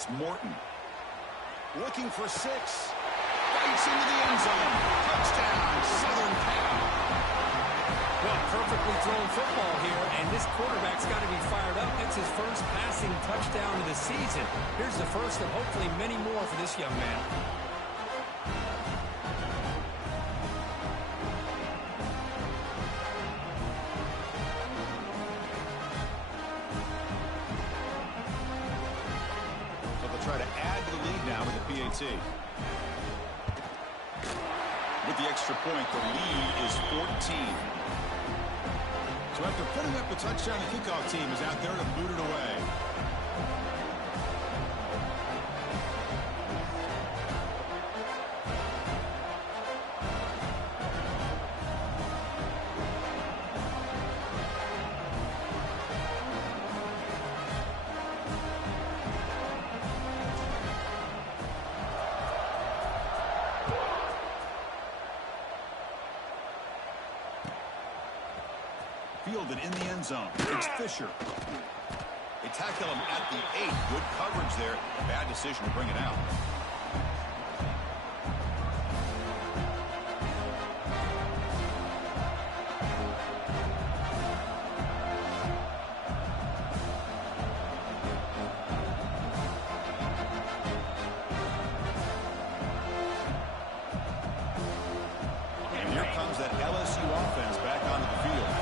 It's Morton. Looking for 6. Bites into the end zone. Touchdown, Southern Cal. Well, perfectly thrown football here, and this quarterback's got to be fired up. It's his first passing touchdown of the season. Here's the first of hopefully many more for this young man. So they'll try to add to the lead now with the PAT. With the extra point, the lead is 14. So after putting up the touchdown, the kickoff team is out there to boot it away. Fielded in the end zone. It's Fisher. They tackle him at the 8. Good coverage there. Bad decision to bring it out. And here comes that LSU offense back onto the field.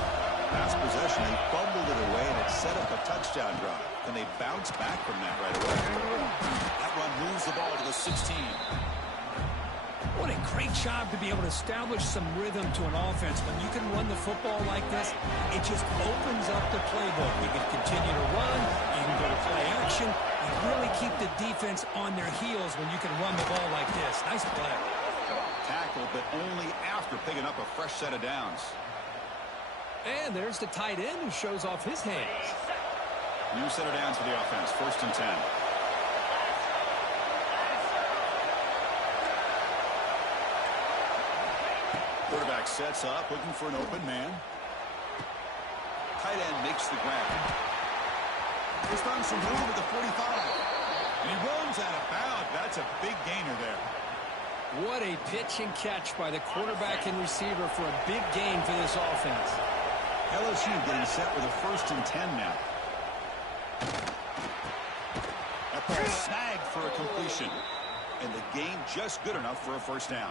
Last possession, they fumbled it away, and it set up a touchdown drive. Can they bounce back from that right away? That run moves the ball to the 16. What a great job to be able to establish some rhythm to an offense. When you can run the football like this, it just opens up the playbook. You can continue to run, you can go to play action, you really keep the defense on their heels when you can run the ball like this. Nice play. Tackle, but only after picking up a fresh set of downs. And there's the tight end who shows off his hands. New set of downs for the offense. 1st and 10. Quarterback sets up, looking for an open man. Tight end makes the grab. He's found some room at the 45. And he runs out of bounds. That's a big gainer there. What a pitch and catch by the quarterback and receiver for a big gain for this offense. LSU getting set with a 1st and 10 now. That ball snagged for a completion. And the gain just good enough for a 1st down.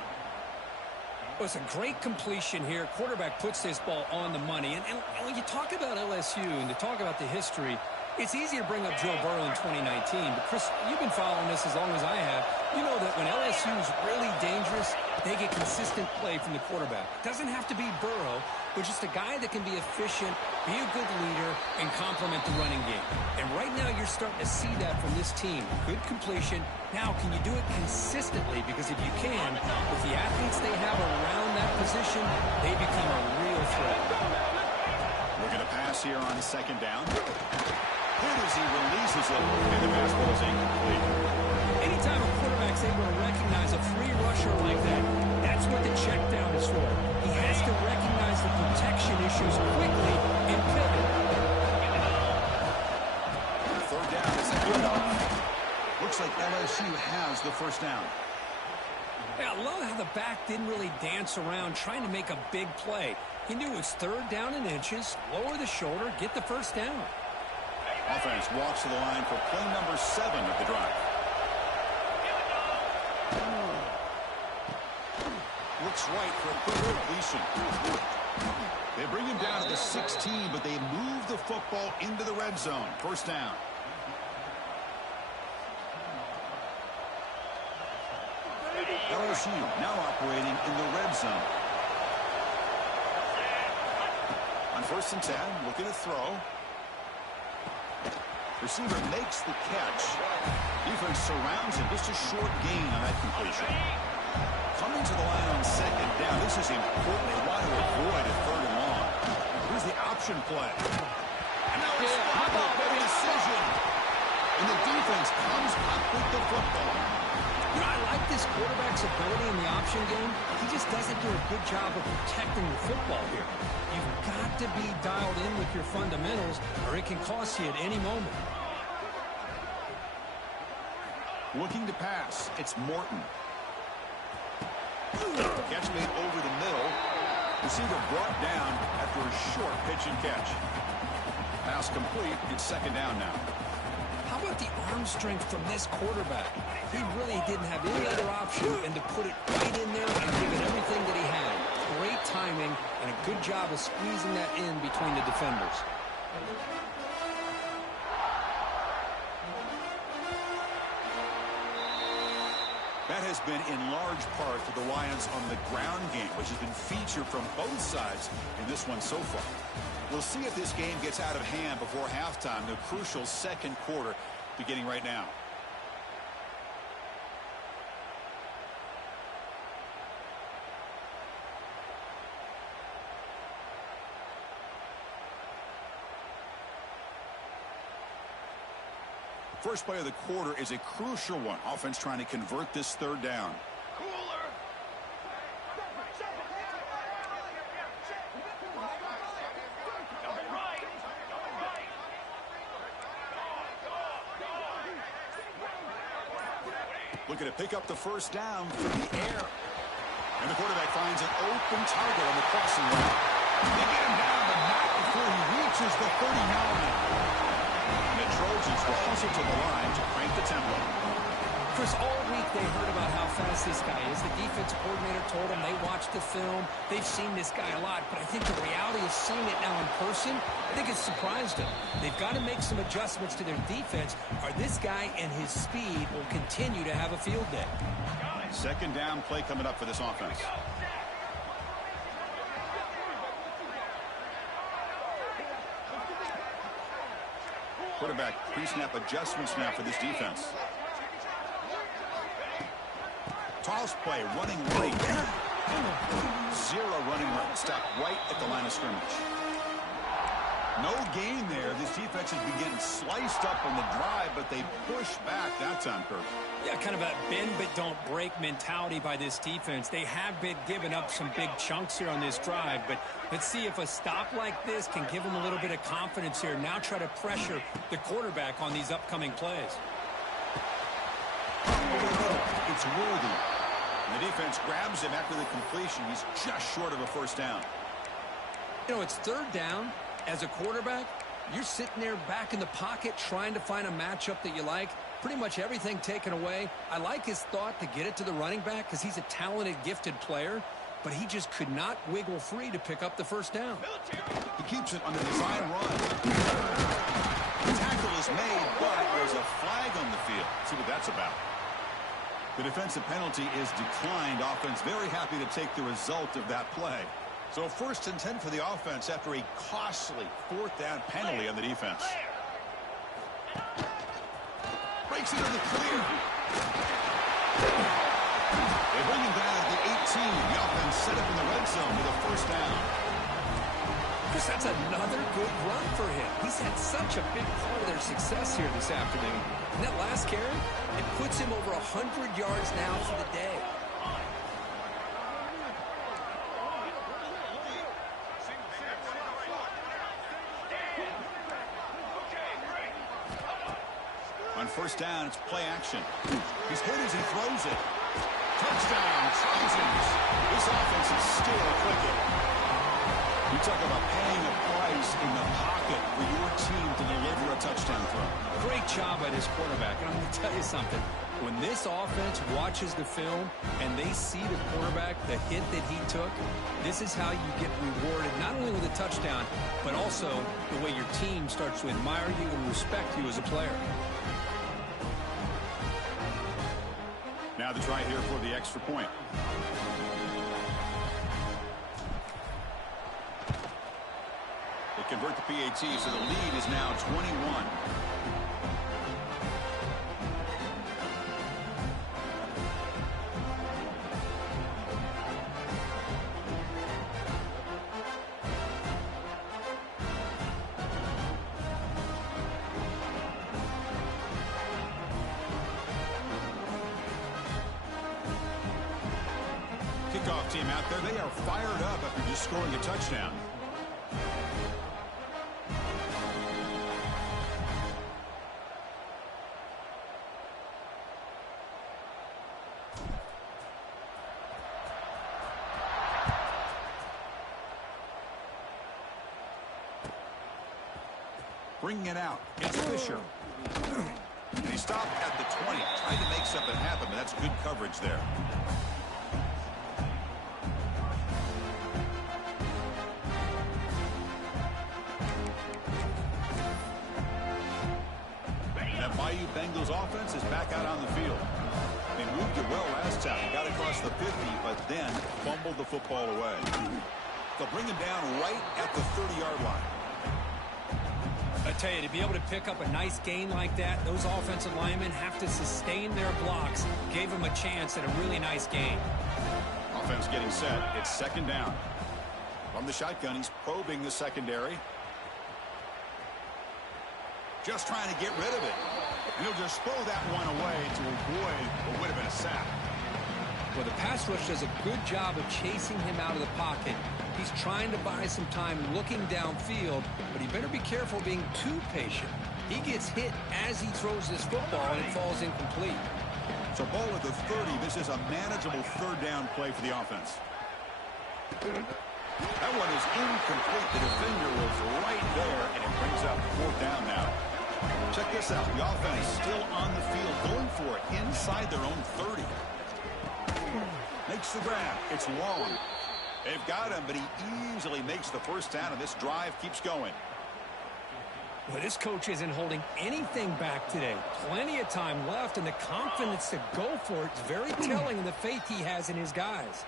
Well, it's a great completion here. Quarterback puts this ball on the money. And when you talk about LSU and to talk about the history, it's easy to bring up Joe Burrow in 2019. But, Chris, you've been following this as long as I have. You know that when LSU is really dangerous, they get consistent play from the quarterback. It doesn't have to be Burrow, but just a guy that can be efficient, be a good leader, and complement the running game. And right now you're starting to see that from this team. Good completion. Now, can you do it consistently? Because if you can, with the athletes they have around that position, they become a real threat. We're going to pass here on 2nd down. Good as he releases it, and the pass ball is incomplete. Anytime a quarterback's able to recognize a free rusher like that, that's what the check down is for. He has to recognize the protection issues quickly and pivot. 3rd down is a good enough. Looks like LSU has the 1st down. Yeah, I love how the back didn't really dance around trying to make a big play. He knew it was 3rd down in inches, lower the shoulder, get the 1st down. Offense walks to the line for play number 7 of the drive. Looks right for a quick completion. They bring him down to the 16, but they move the football into the red zone. 1st down. LSU now operating in the red zone. On 1st and 10, looking to throw. Receiver makes the catch. Defense surrounds him. Just a short gain on that completion. Coming to the line on 2nd down. This is important. They want to avoid a 3rd and long. Here's the option play. And now it's a decision. And the defense comes up with the football. You know, I like this quarterback's ability in the option game. He just doesn't do a good job of protecting the football here. You've got to be dialed in with your fundamentals, or it can cost you at any moment. Looking to pass. It's Morton. Catch made over the middle. Receiver brought down after a short pitch and catch. Pass complete. It's second down now. How about the arm strength from this quarterback? He really didn't have any other option than to put it right in there and give it everything that he had. Great timing and a good job of squeezing that in between the defenders. That has been in large part to the Lions on the ground game, which has been featured from both sides in this one so far. We'll see if this game gets out of hand before halftime, the crucial second quarter beginning right now. First play of the quarter is a crucial one. Offense trying to convert this third down. Looking to pick up the first down through the air. And the quarterback finds an open target on the crossing route. They get him down, but not before he reaches the 39. And the Trojans will hustle to the line to crank the tempo. Chris, all week they heard about how fast this guy is. The defense coordinator told them they watched the film. They've seen this guy a lot, but I think the reality of seeing it now in person, I think it's surprised them. They've got to make some adjustments to their defense, or this guy and his speed will continue to have a field day. Second down play coming up for this offense. Quarterback pre-snap adjustments now for this defense. Toss play, running right. And zero running right. Stop right at the line of scrimmage. No gain there. This defense has been getting sliced up on the drive, but they push back that time, Kirk. Yeah, kind of a bend but don't break mentality by this defense. They have been giving up some big chunks here on this drive, but let's see if a stop like this can give them a little bit of confidence here. Now try to pressure the quarterback on these upcoming plays. It's Worthy. And the defense grabs him after the completion. He's just short of a first down. You know, it's third down. As a quarterback, you're sitting there back in the pocket trying to find a matchup that you like. Pretty much everything taken away. I like his thought to get it to the running back because he's a talented, gifted player, but he just could not wiggle free to pick up the first down. He keeps it on the design run. The tackle is made, but there's a flag on the field. Let's see what that's about. The defensive penalty is declined. Offense very happy to take the result of that play. So 1st and 10 for the offense after a costly 4th down penalty on the defense. Breaks into the clear. They bring him down at the 18. The offense set up in the red zone with a first down. Chris, that's another good run for him. He's had such a big part of their success here this afternoon. And that last carry, it puts him over 100 yards now for the day. On first down, it's play action. He's hit as he throws it. Touchdown, Trojans. This offense is still clicking. You talk about paying a price in the pocket for your team to deliver a touchdown throw. Great job by this quarterback. And I'm going to tell you something. When this offense watches the film and they see the quarterback, the hit that he took, this is how you get rewarded, not only with a touchdown, but also the way your team starts to admire you and respect you as a player. Now the try here for the extra point. They convert the PAT, so the lead is now 21. Kickoff team out there. They are fired up after just scoring a touchdown. Bringing it out. It's Fisher. And he stopped at the 20. Trying to make something happen, but that's good coverage there. Bayou Bengals offense is back out on the field. They moved it well last time. He got across the 50, but then fumbled the football away. They'll bring him down right at the 30-yard line. I tell you, to be able to pick up a nice gain like that, those offensive linemen have to sustain their blocks. Gave him a chance at a really nice gain. Offense getting set. It's second down. From the shotgun, he's probing the secondary. Just trying to get rid of it. And he'll just throw that one away to avoid what would have been a sack. Well, the pass rush does a good job of chasing him out of the pocket. He's trying to buy some time looking downfield, but he better be careful being too patient. He gets hit as he throws this football, and it falls incomplete. So ball at the 30. This is a manageable third down play for the offense. That one is incomplete. The defender was right there, and it brings up fourth down now. Check this out. The offense still on the field, going for it inside their own 30. Makes the grab. It's long. They've got him, but he easily makes the first down, and this drive keeps going. Well, this coach isn't holding anything back today. Plenty of time left, and the confidence to go for it is very telling in the faith he has in his guys.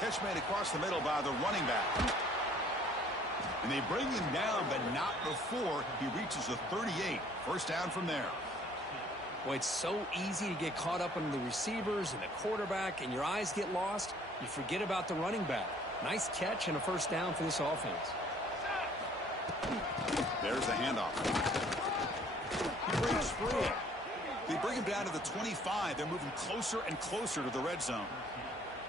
Catch made across the middle by the running back. And they bring him down, but not before he reaches the 38. First down from there. Well, it's so easy to get caught up on the receivers and the quarterback, and your eyes get lost. You forget about the running back. Nice catch and a first down for this offense. There's the handoff. He breaks free. They bring him down to the 25. They're moving closer and closer to the red zone.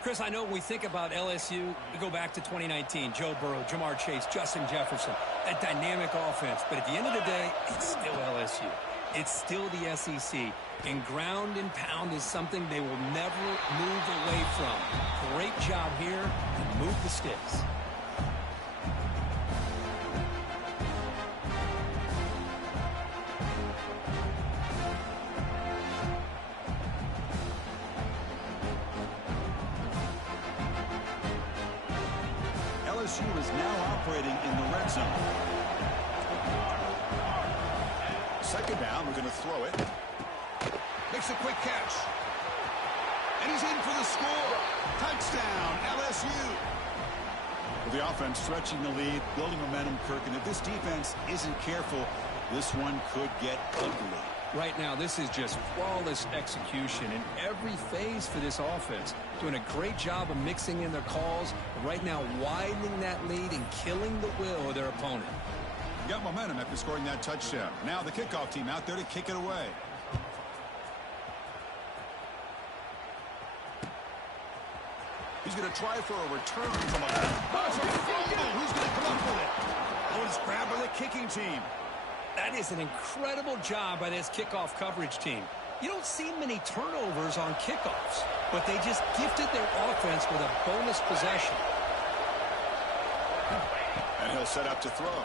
Chris, I know when we think about LSU, we go back to 2019. Joe Burrow, Jamar Chase, Justin Jefferson, that dynamic offense. But at the end of the day, it's still LSU. It's still the SEC. And ground and pound is something they will never move away from. Great job here, and move the sticks. LSU is now operating in the red zone. Second down, we're going to throw it. Makes a quick catch. And he's in for the score. Touchdown, LSU. Well, the offense stretching the lead, building momentum, Kirk. And if this defense isn't careful, this one could get ugly. Right now, this is just flawless execution in every phase for this offense. Doing a great job of mixing in their calls. Right now, widening that lead and killing the will of their opponent. Got momentum after scoring that touchdown. Now the kickoff team out there to kick it away. He's going to try for a return from a fumble. Who's going to come up with it? Oh, it's grabbed by the kicking team. That is an incredible job by this kickoff coverage team. You don't see many turnovers on kickoffs, but they just gifted their offense with a bonus possession. And he'll set up to throw.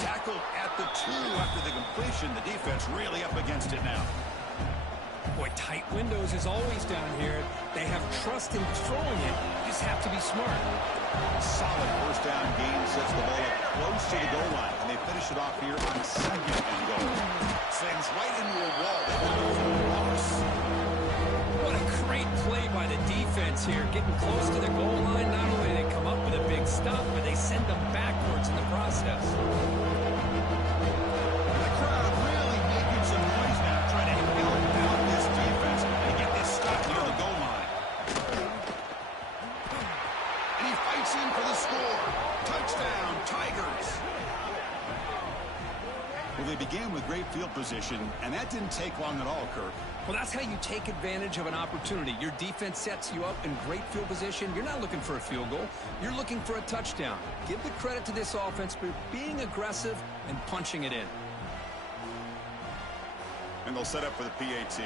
Tackled at the 2 after the completion. The defense really up against it now. Boy, tight windows is always down here. They have trust in throwing it. You just have to be smart. Solid first down gain sets the ball up close to the goal line. And they finish it off here on second and goal. Slams right into a wall. They want to throw a loss. What a great play by the defense here. Getting close to the goal line. Not only do they come up with a big stop, but they send them backwards in the process. The crowd really making some noise now, trying to help out this defense and get this stop near the goal line. And he fights in for the score. Touchdown, Tigers. Well, they began with great field position, and that didn't take long at all, Kirk. Well, that's how you take advantage of an opportunity. Your defense sets you up in great field position. You're not looking for a field goal. You're looking for a touchdown. Give the credit to this offense for being aggressive and punching it in. And they'll set up for the PAT.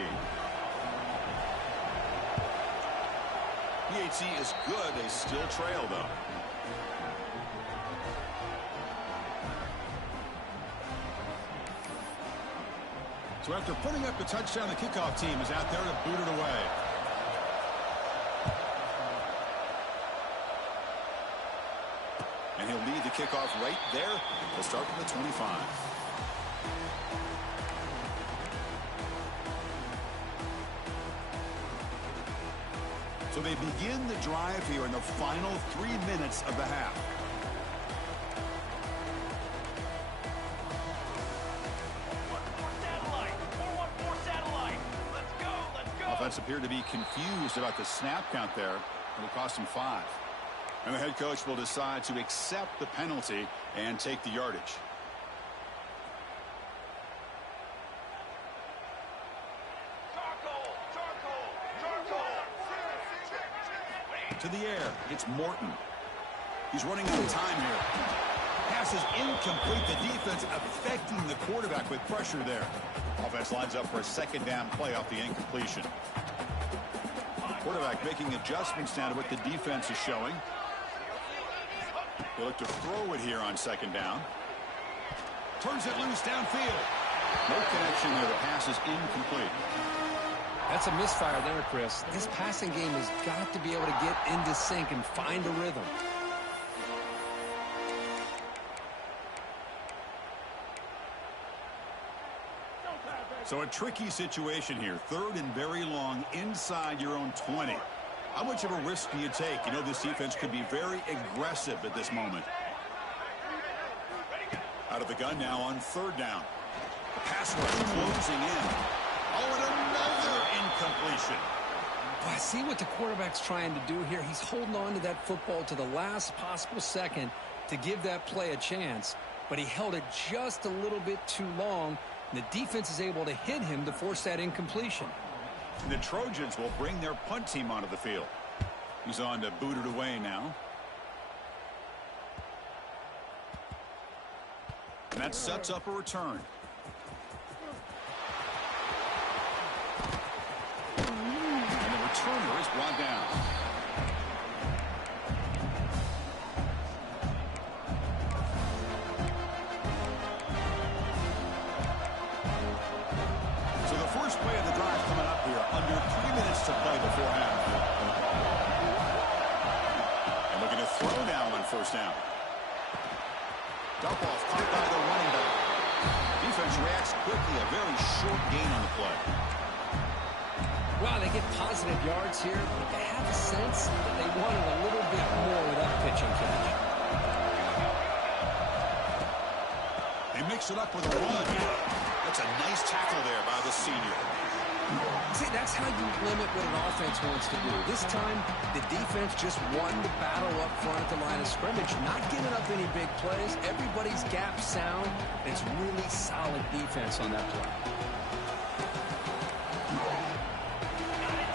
PAT is good. They still trail, though. So after putting up the touchdown, the kickoff team is out there to boot it away. And he'll lead the kickoff right there. He'll start from the 25. So they begin the drive here in the final 3 minutes of the half. Offense appeared to be confused about the snap count there. It'll cost him 5. And the head coach will decide to accept the penalty and take the yardage. To the air, it's Morton. He's running out of time here. Pass is incomplete. The defense affecting the quarterback with pressure there. Offense lines up for a second down play off the incompletion. Quarterback making adjustments now to what the defense is showing. They look to throw it here on second down. Turns it loose downfield. No connection there. The pass is incomplete. That's a misfire there, Chris. This passing game has got to be able to get into sync and find a rhythm. So a tricky situation here. 3rd and very long inside your own 20. How much of a risk do you take? You know this defense could be very aggressive at this moment. Out of the gun now on 3rd down. The pass rush closing in. Oh, and another incompletion. Boy, see what the quarterback's trying to do here. He's holding on to that football to the last possible second to give that play a chance. But he held it just a little bit too long. And the defense is able to hit him to force that incompletion. And the Trojans will bring their punt team onto the field. He's on to boot it away now. And that sets up a return. And the returner is brought down. So the first play of the drive coming up here. Under 3 minutes to play before half. And looking to throw now on first down. Dump off caught by the running back. Defense reacts quickly. A very short gain on the play. Wow, they get positive yards here, but they have a sense that they wanted a little bit more with that pitching catch. They mix it up with a run. That's a nice tackle there by the senior. See, that's how you limit what an offense wants to do. This time, the defense just won the battle up front at the line of scrimmage, not giving up any big plays. Everybody's gap sound. It's really solid defense on that play.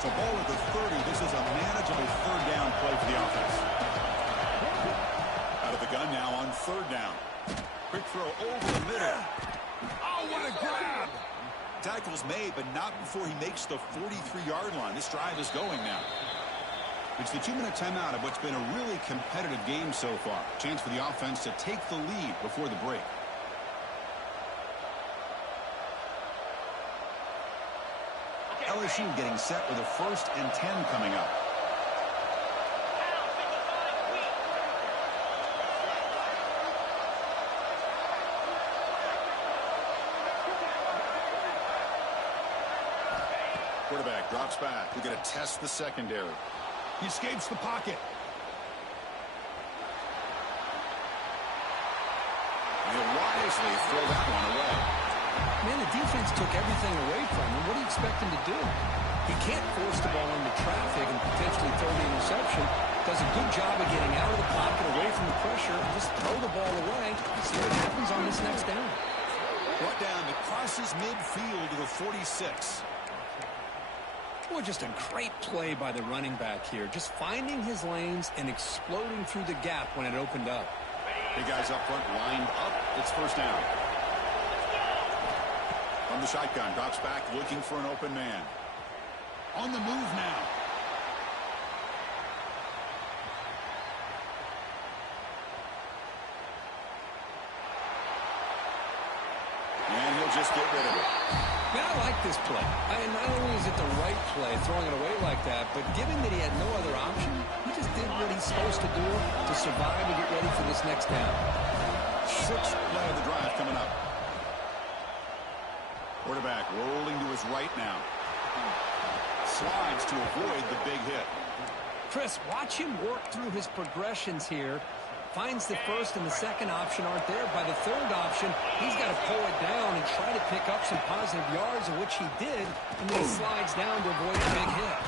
So ball at the 30. This is a manageable 3rd down play for the offense. Out of the gun now on 3rd down. Quick throw over the middle. Oh, what a grab! Tackles made, but not before he makes the 43-yard line. This drive is going now. It's the 2-minute timeout of what's been a really competitive game so far. Chance for the offense to take the lead before the break. LSU getting set with a 1st and 10 coming up. Quarterback drops back. We're going to test the secondary. He escapes the pocket. And he'll wisely throw that one away. Man, the defense took everything away from him. What do you expect him to do? He can't force the ball into traffic and potentially throw the interception. Does a good job of getting out of the pocket, away from the pressure, and just throw the ball away. See what happens on this next down. Brought down that crosses midfield to the 46. Boy, just a great play by the running back here. Just finding his lanes and exploding through the gap when it opened up. Big guys up front lined up. It's first down. From the shotgun, drops back looking for an open man. On the move now. And he'll just get rid of it. Man, I like this play. Not only is it the right play, throwing it away like that, but given that he had no other option, he just did what he's supposed to do to survive and get ready for this next down. Sixth play of the drive coming up. Quarterback rolling to his right now. Slides to avoid the big hit. Chris, watch him work through his progressions here. Finds the first and the second option aren't there. By the third option, he's got to pull it down and try to pick up some positive yards, of which he did, and then he slides down to avoid a big hit.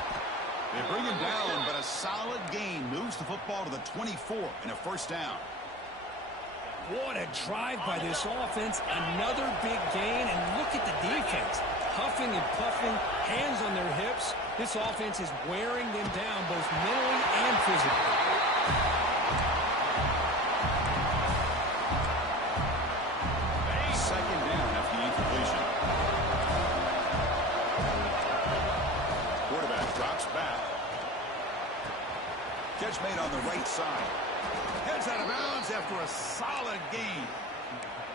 They bring him down, but a solid gain moves the football to the 24 and a first down. What a drive by this offense. Another big gain, and look at the defense. Huffing and puffing, hands on their hips. This offense is wearing them down both mentally and physically. Second down after the incompletion. Quarterback drops back. Catch made on the right side. Heads out of bounds after a solid gain.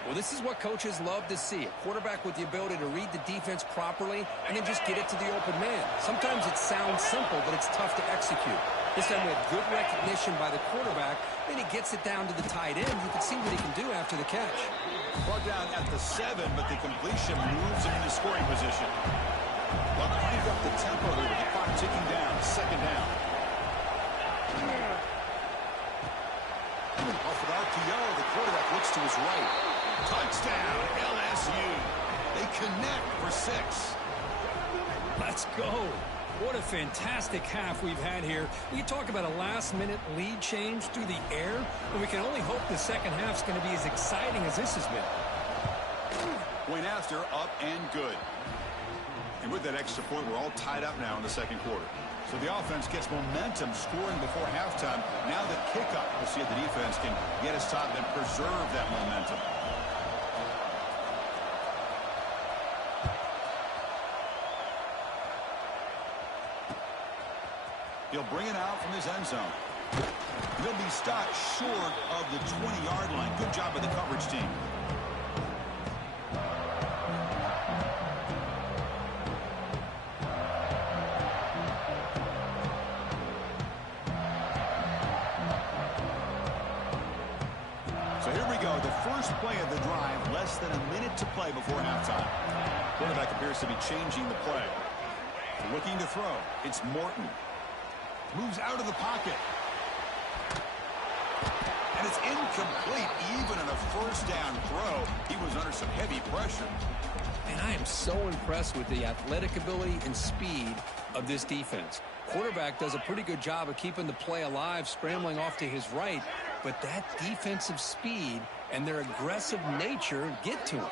Well, this is what coaches love to see. A quarterback with the ability to read the defense properly and then just get it to the open man. Sometimes it sounds simple, but it's tough to execute. This time we had good recognition by the quarterback. Then he gets it down to the tight end. You can see what he can do after the catch. Brought down at the 7, but the completion moves him into scoring position. Well, crank up the tempo here with the clock ticking down. Second down. Off of RPO, the quarterback looks to his right. Touchdown, LSU. They connect for 6. Let's go. What a fantastic half we've had here. We talk about a last-minute lead change through the air, and we can only hope the second half's going to be as exciting as this has been. Point after, up and good. And with that extra point, we're all tied up now in the second quarter. So the offense gets momentum scoring before halftime. Now the kickoff. We'll see if the defense can get us top and preserve that momentum. He'll bring it out from his end zone. He'll be stopped short of the 20-yard line. Good job by the coverage team. So here we go. The first play of the drive, less than a minute to play before halftime. Quarterback appears to be changing the play. Looking to throw. It's Morton. Moves out of the pocket. And it's incomplete. Even in a first down throw, he was under some heavy pressure. And I am so impressed with the athletic ability and speed of this defense. Quarterback does a pretty good job of keeping the play alive, scrambling off to his right. But that defensive speed and their aggressive nature get to him.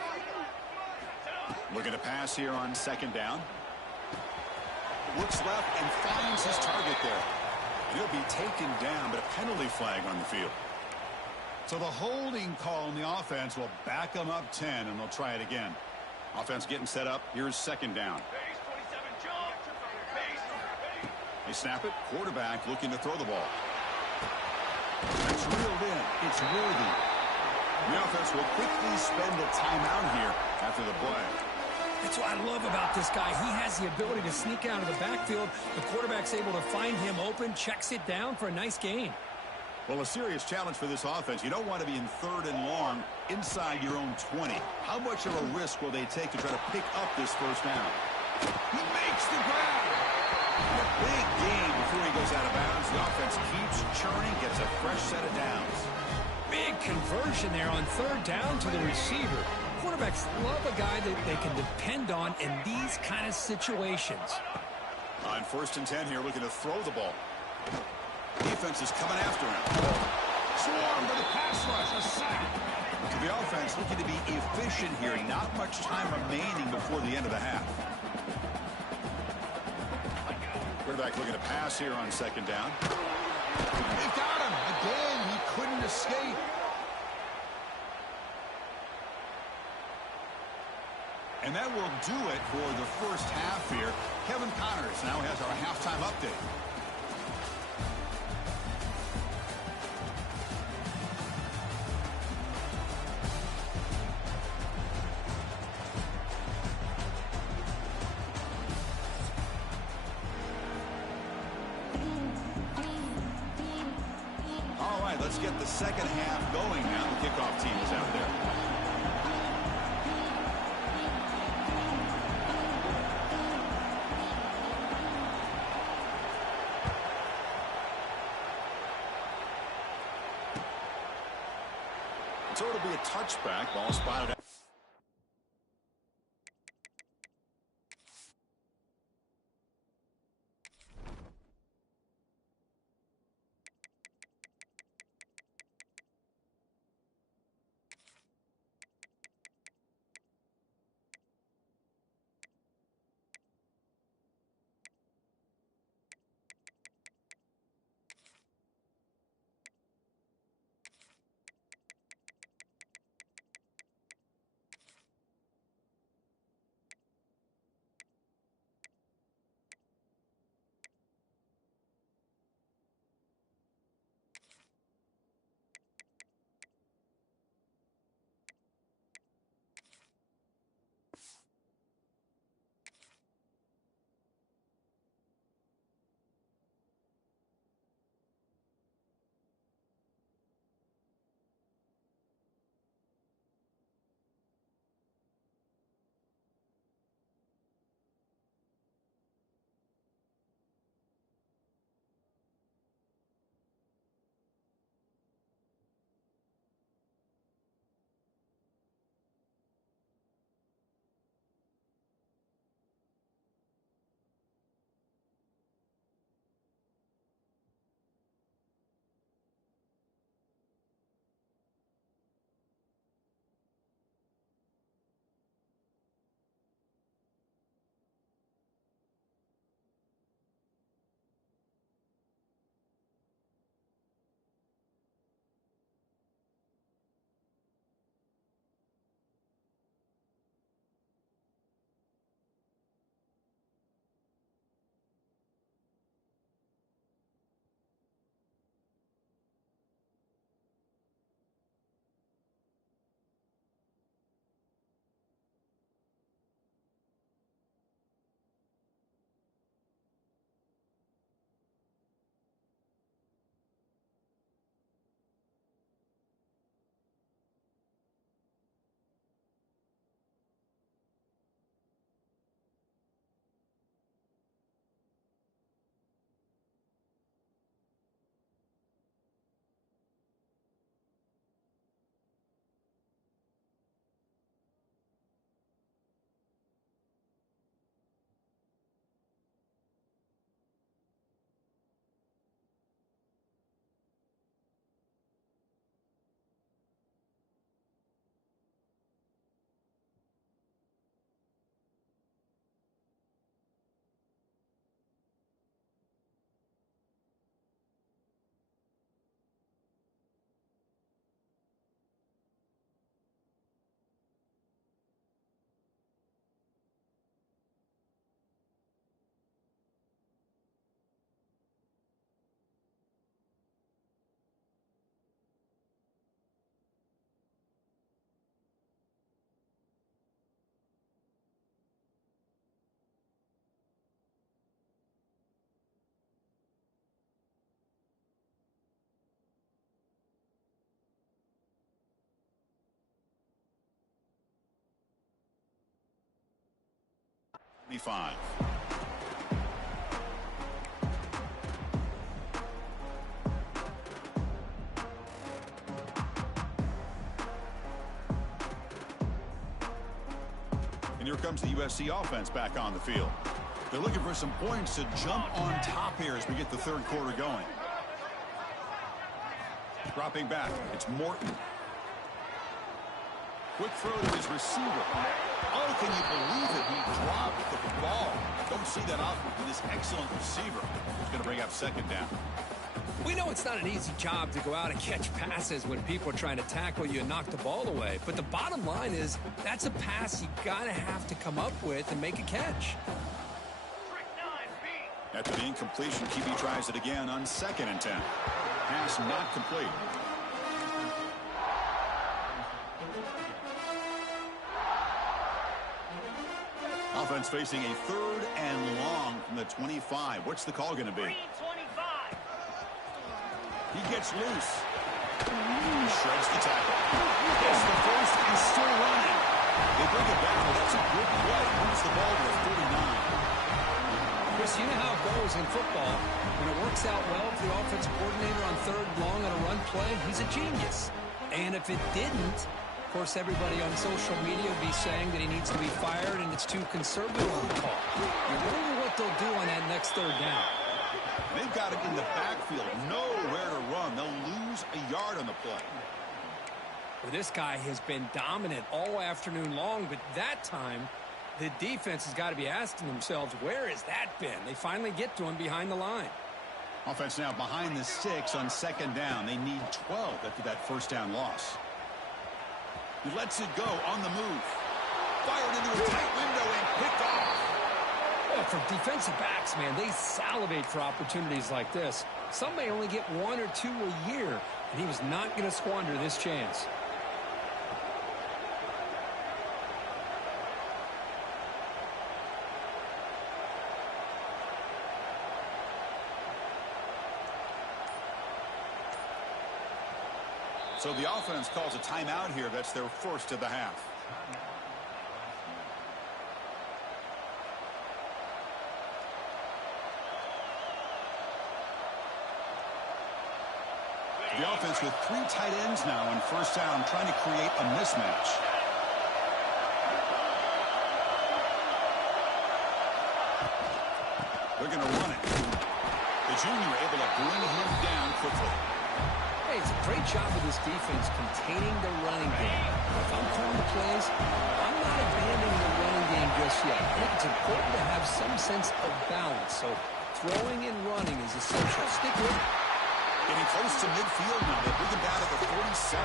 Looking to pass here on second down. Looks left and finds his target there. He'll be taken down, but a penalty flag on the field. So the holding call on the offense will back them up 10, and they'll try it again. Offense getting set up. Here's second down. They snap it. Quarterback looking to throw the ball. It's reeled in. It's worthy. The offense will quickly spend a timeout here after the play. That's what I love about this guy. He has the ability to sneak out of the backfield. The quarterback's able to find him open, checks it down for a nice gain. Well, a serious challenge for this offense. You don't want to be in third and long inside your own 20. How much of a risk will they take to try to pick up this first down? He makes the grab. And a big gain before he goes out of bounds. The offense keeps churning, gets a fresh set of downs. Big conversion there on third down to the receiver. Quarterbacks love a guy that they can depend on in these kind of situations. On first and 10 here, looking to throw the ball. Defense is coming after him. Swarm with a pass rush, a sack. So the offense looking to be efficient here. Not much time remaining before the end of the half. Quarterback looking to pass here on second down. They got him. Again, he couldn't escape. And that will do it for the first half here. Kevin Connors now has our halftime update. right, let's get the second half going now. The kickoff team is out there. So it'll be a touchback. Ball spotted out. And here comes the USC offense back on the field. They're looking for some points to jump on top here as we get the third quarter going. Dropping back, it's Morton. Quick throw to his receiver. Oh, can you believe it? He dropped the ball. Don't see that often from this excellent receiver. He's going to bring up second down. We know it's not an easy job to go out and catch passes when people are trying to tackle you and knock the ball away. But the bottom line is that's a pass you got to have to come up with and make a catch. After the incompletion, QB tries it again on 2nd and 10. Pass not complete. Offense facing a 3rd and long from the 25. What's the call going to be? He gets loose. Shreds the tackle. Gets the first and still running. They bring it back, but that's a good play. Moves the ball to the 39. Chris, you know how it goes in football. When it works out well for the offensive coordinator on third long on a run play, he's a genius. And if it didn't, of course, everybody on social media would be saying that he needs to be fired and it's too conservative of a call. You wonder what they'll do on that next third down. They've got it in the backfield. Nowhere to run. They'll lose a yard on the play. Well, this guy has been dominant all afternoon long, but that time, the defense has got to be asking themselves, where has that been? They finally get to him behind the line. Offense now behind the 6 on second down. They need 12 after that first down loss. He lets it go on the move. Fired into a tight window and picked off. Well, for defensive backs, man, they salivate for opportunities like this. Some may only get 1 or 2 a year, and he was not going to squander this chance. So the offense calls a timeout here. That's their first of the half. The offense with 3 tight ends now on first down, trying to create a mismatch. They're going to run it. The junior able to bring him down quickly. Hey, it's a great job of this defense containing the running game. If I'm calling the plays, I'm not abandoning the running game just yet. I think it's important to have some sense of balance. So throwing and running is essential. Stick with it. Getting close to midfield now. They bring him down to the 47.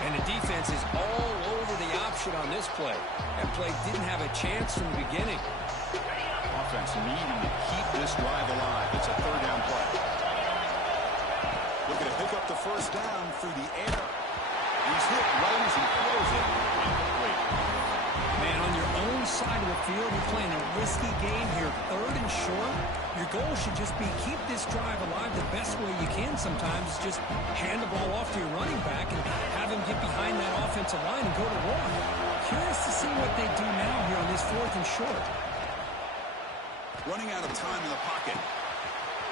And the defense is all over the option on this play. That play didn't have a chance from the beginning. Offense needing to keep this drive alive. It's a third down play. Looking to pick up the first down through the air. He's hit, runs, and throws it. Incomplete. Man, on your own side of the field, you're playing a risky game here. Third and short. Your goal should just be keep this drive alive the best way you can sometimes. Is just hand the ball off to your running back and have him get behind that offensive line and go to work. Curious to see what they do now here on this fourth and short. Running out of time in the pocket.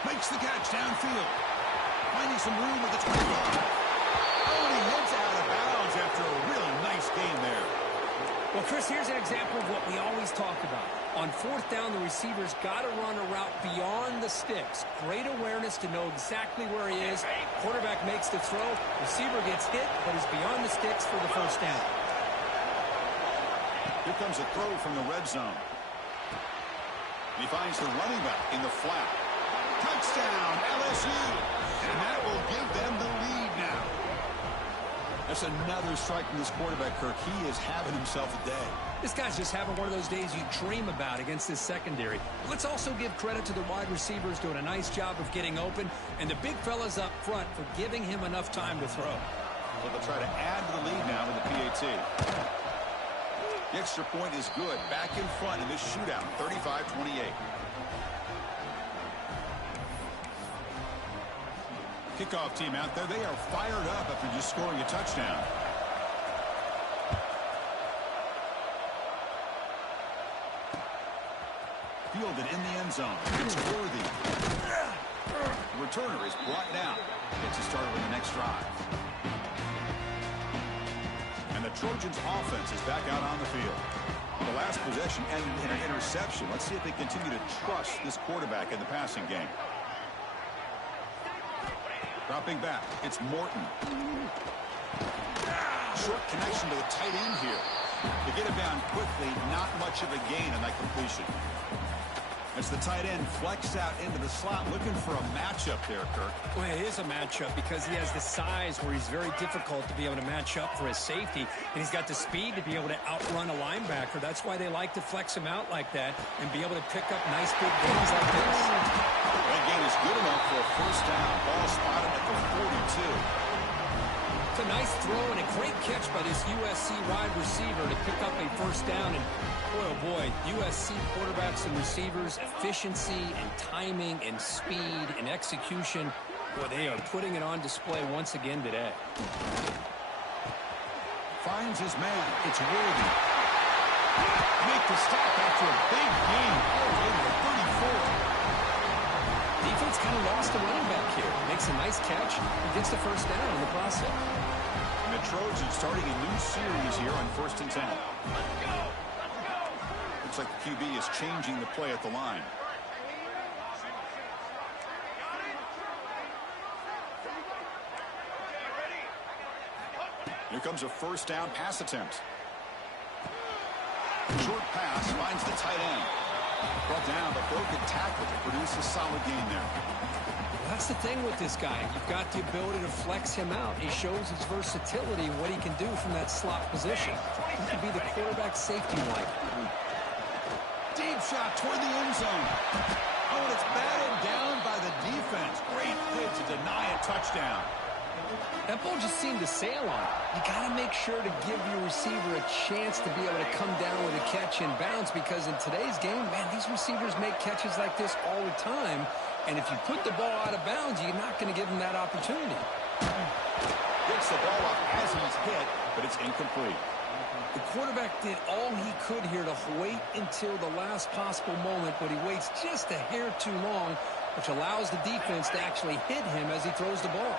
Makes the catch downfield. Finding some room at the 25. Oh, and he heads out of bounds after a really nice game there. Well, Chris, here's an example of what we always talk about. On fourth down, the receiver's got to run a route beyond the sticks. Great awareness to know exactly where he is. Quarterback makes the throw. Receiver gets hit, but is beyond the sticks for the first down. Here comes a throw from the red zone. He finds the running back in the flat. Touchdown, LSU. And that will give them the lead now. That's another strike from this quarterback, Kirk. He is having himself a day. This guy's just having one of those days you dream about against this secondary. Let's also give credit to the wide receivers doing a nice job of getting open, and the big fellas up front for giving him enough time to throw. So they'll try to add to the lead now with the PAT. The extra point is good. Back in front in this shootout, 35-28. Kickoff team out there. They are fired up after just scoring a touchdown. Fielded in the end zone. It's worthy. The returner is brought down. Gets you started with the next drive. And the Trojans offense is back out on the field. The last possession ended in an interception. Let's see if they continue to trust this quarterback in the passing game. Dropping back, it's Morton. Short connection to the tight end here. To get it down quickly, not much of a gain on that completion. As the tight end flexed out into the slot, looking for a matchup there, Kirk. Well, it is a matchup because he has the size where he's very difficult to be able to match up for his safety, and he's got the speed to be able to outrun a linebacker. That's why they like to flex him out like that and be able to pick up nice big gains like this. That gain is good enough for a first down. Ball spotted at the 42. It's a nice throw and a great catch by this USC wide receiver to pick up a first down. And boy, oh boy, USC quarterbacks and receivers, efficiency and timing and speed and execution. Well, they are putting it on display once again today. Finds his man. It's Worthy. Make the stop after a big gain all the way to the 34. Defense kind of lost a running back here. Makes a nice catch and gets the first down in the process. And the Trojans starting a new series here on 1st and 10. Looks like the QB is changing the play at the line. Here comes a first down pass attempt. Short pass finds the tight end. Brought down, but broken tackle to produce a solid gain there. That's the thing with this guy. You've got the ability to flex him out. He shows his versatility and what he can do from that slot position. He could be the quarterback safety blanket. Deep shot toward the end zone. Oh, and it's batted down by the defense. Great play to deny a touchdown. That ball just seemed to sail on it. You got to make sure to give your receiver a chance to be able to come down with a catch in bounds, because in today's game, man, these receivers make catches like this all the time. And if you put the ball out of bounds, you're not going to give them that opportunity. Gets the ball up as he's hit, but it's incomplete. The quarterback did all he could here to wait until the last possible moment, but he waits just a hair too long, which allows the defense to actually hit him as he throws the ball.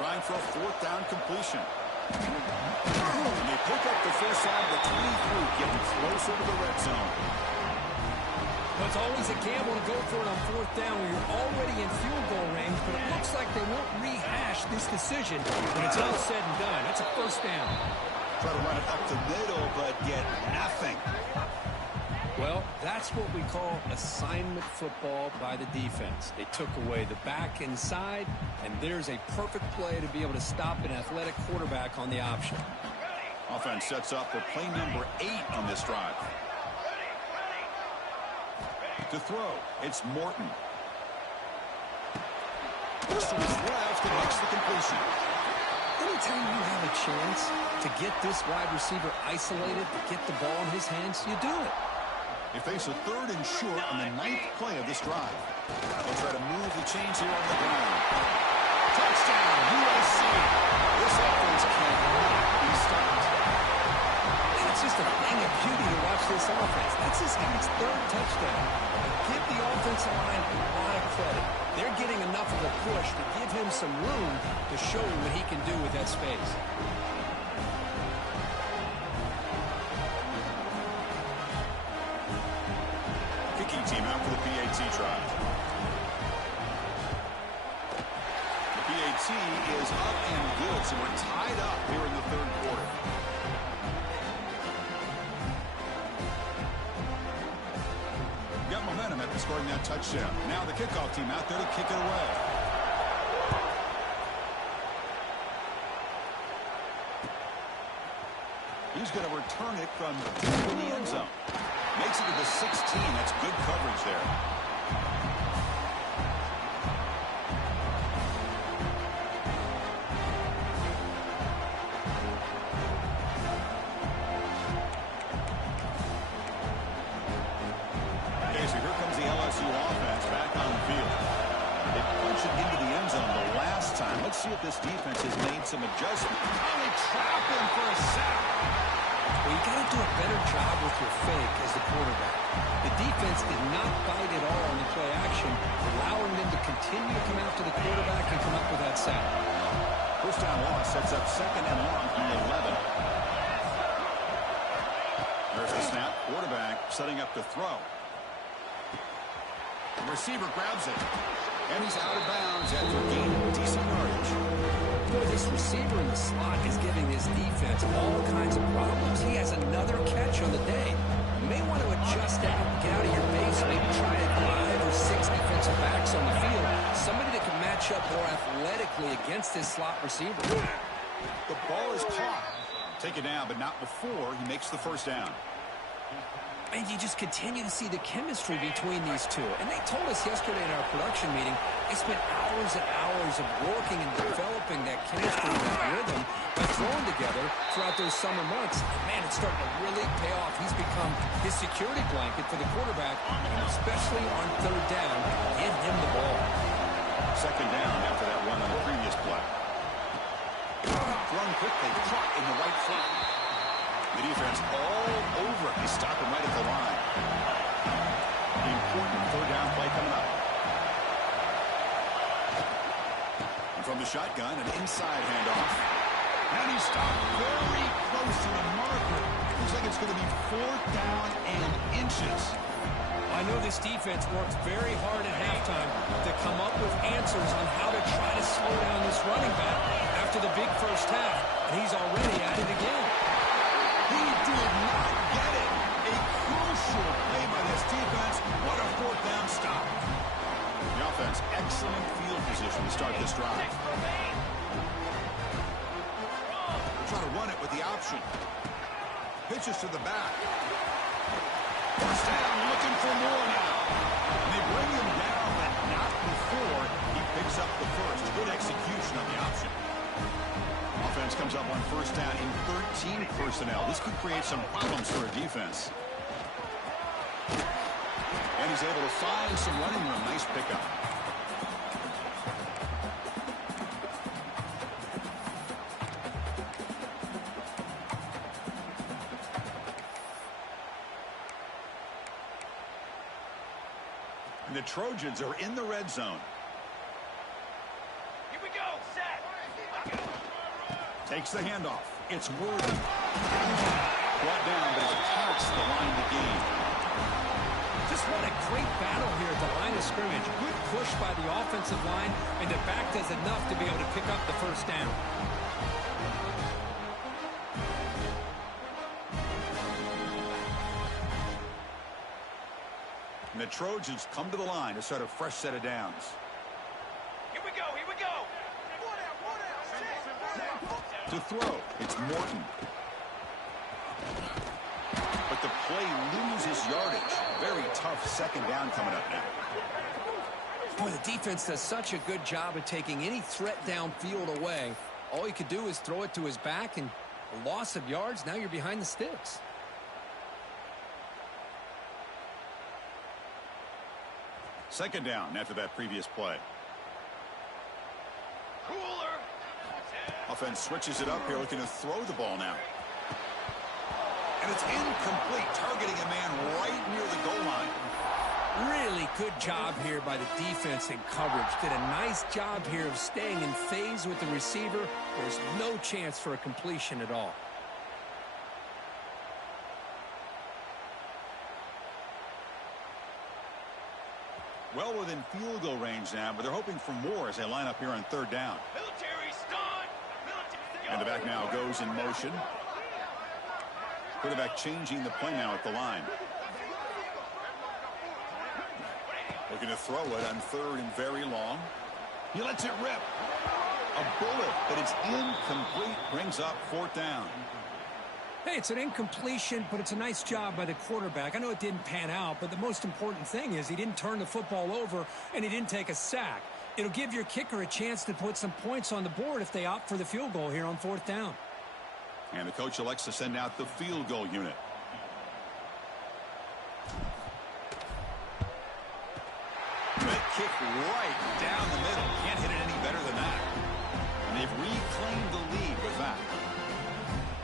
Trying for a 4th down completion. And they pick up the first down at the 23, getting closer to the red zone. Well, it's always a gamble to go for it on 4th down when you're already in field goal range, but it looks like they won't rehash this decision when it's all said and done. That's a first down. Try to run it up the middle, but get nothing. Well, that's what we call assignment football by the defense. They took away the back inside, and there's a perfect play to be able to stop an athletic quarterback on the option. Offense sets up for play number 8 on this drive. To throw, it's Morton. Looks to his left and makes the completion. Anytime you have a chance to get this wide receiver isolated, to get the ball in his hands, you do it. They face a 3rd and short on the 9th play of this drive. They'll try to move the chains here on the ground. Touchdown, USC. This offense cannot be stopped. And it's just a thing of beauty to watch this offense. That's this guy's 3rd touchdown. Give the offensive line a lot of credit. They're getting enough of a push to give him some room to show what he can do with that space. Team out for the PAT try. The PAT is up and good, so we're tied up here in the 3rd quarter. Got momentum after scoring that touchdown. Now the kickoff team out there to kick it away. He's going to return it from deep in the end zone. Makes it to the 16. That's good coverage there. Okay, so here comes the LSU offense back on the field. They punched it into the end zone the last time. Let's see if this defense has made some adjustments. Oh, they trap him for a sack. Well, you got to do a better job with your fake as the quarterback. The defense did not bite at all on the play action, allowing them to continue to come after the quarterback and come up with that sack. First down loss sets up 2nd and long from the 11. There's the snap. Quarterback setting up to throw. The receiver grabs it. And he's out of bounds after gaining decent yardage. Boy, this receiver in the slot is giving this defense all kinds of problems. He has another catch on the day. You may want to adjust out, get out of your base, maybe try 5 or 6 defensive backs on the field. Somebody that can match up more athletically against this slot receiver. The ball is caught. Take it down, but not before he makes the first down. And you just continue to see the chemistry between these two. And they told us yesterday in our production meeting, they spent hours and hours of working and developing that chemistry, that rhythm, by throwing together throughout those summer months. And man, it's starting to really pay off. He's become his security blanket for the quarterback, and especially on 3rd down, give him the ball. Second down after that run on the previous play. Run quickly, caught in the right flat. The defense all over. They stop him right at the line. The important third down play coming up. And from the shotgun, an inside handoff. And he stopped very close to the marker. Looks like it's going to be fourth down and inches. I know this defense worked very hard at halftime to come up with answers on how to try to slow down this running back after the big first half, and he's already at it again. He did not get it. A crucial play by this defense. What a fourth down stop. The offense, excellent field position to start this drive. They're trying to run it with the option. Pitches to the back. First down, looking for more now. And they bring him down, but not before he picks up the first. Good execution on the option. Offense comes up on first down in 13 personnel. This could create some problems for a defense. And he's able to find some running room. Nice pickup. The Trojans are in the red zone. Here we go, set. Takes the handoff. It's Worthy. Brought down, but it's past the line of the game. Just what a great battle here at the line of scrimmage. Good push by the offensive line, and the back does enough to be able to pick up the first down. And the Trojans come to the line to start a fresh set of downs. Here we go, here we go. To throw, it's Morton. But the play loses yardage. Very tough second down coming up now. Boy, the defense does such a good job of taking any threat downfield away. All he could do is throw it to his back, and a loss of yards, now you're behind the sticks. Second down after that previous play. Cooler. Offense switches it up here, looking to throw the ball now. And it's incomplete, targeting a man right near the goal line. Really good job here by the defense in coverage. Did a nice job here of staying in phase with the receiver. There's no chance for a completion at all. Well within field goal range now, but they're hoping for more as they line up here on third down. Military stun. Military. And the back now goes in motion. Quarterback changing the play now at the line. Looking to throw it on third and very long. He lets it rip. A bullet, but it's incomplete. Brings up fourth down. Hey, it's an incompletion, but it's a nice job by the quarterback. I know it didn't pan out, but the most important thing is he didn't turn the football over and he didn't take a sack. It'll give your kicker a chance to put some points on the board if they opt for the field goal here on fourth down. And the coach elects to send out the field goal unit. Good kick right down the middle. Can't hit it any better than that. And they've reclaimed the lead with that.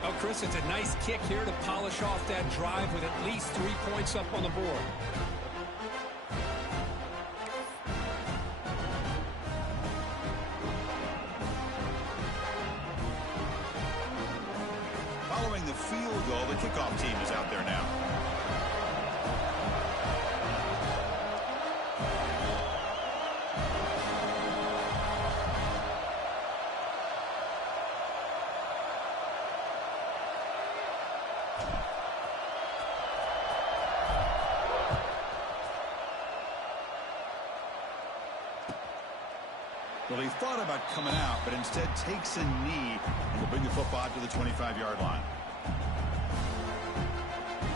Oh, Chris, it's a nice kick here to polish off that drive with at least 3 points up on the board. Following the field goal, the kickoff team is out there now. Well, he thought about coming out, but instead takes a knee and will bring the football to the 25-yard line.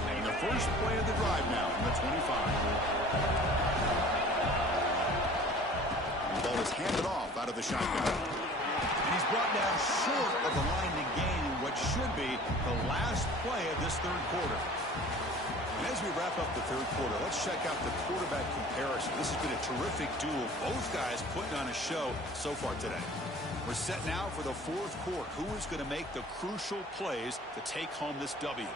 And the first play of the drive now from the 25. The ball is handed off out of the shotgun. And he's brought down short of the line to gain what should be the last play of this third quarter. And as we wrap wrap up the third quarter, let's check out the quarterback comparison. This has been a terrific duel. Both guys putting on a show so far today. We're set now for the fourth quarter. Who is going to make the crucial plays to take home this W?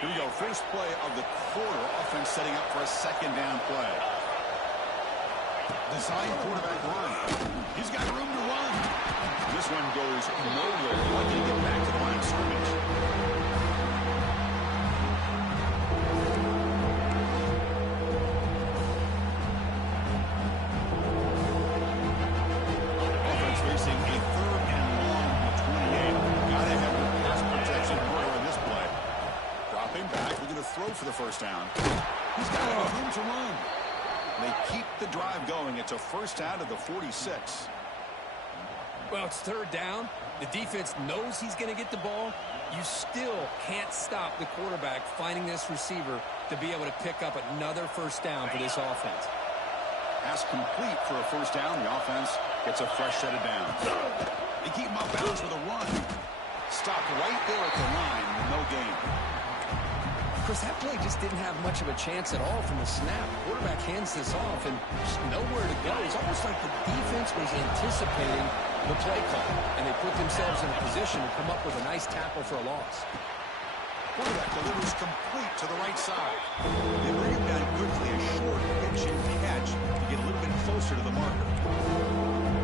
Here we go. First play of the quarter. Offense setting up for a second down play. Design quarterback run. He's got room to run. This one goes nowhere. Lucky to get back to the line of scrimmage. Offense facing a third and long from the 28. Got to have the pass protection order on this play. Dropping back, looking to throw for the first down. He's got room to run. They keep the drive going. It's a first down to the 46. Well, it's third down. The defense knows he's going to get the ball. You still can't stop the quarterback finding this receiver to be able to pick up another first down for this offense. Pass complete for a first down. The offense gets a fresh set of downs. They keep him off balance with a run. Stopped right there at the line. No gain. Chris, that play just didn't have much of a chance at all from the snap. Quarterback hands this off and just nowhere to go. It's almost like the defense was anticipating the play call, and they put themselves in a position to come up with a nice tackle for a loss. Quarterback delivers complete to the right side. They bring him down quickly. A short pitch and catch to get a little bit closer to the marker.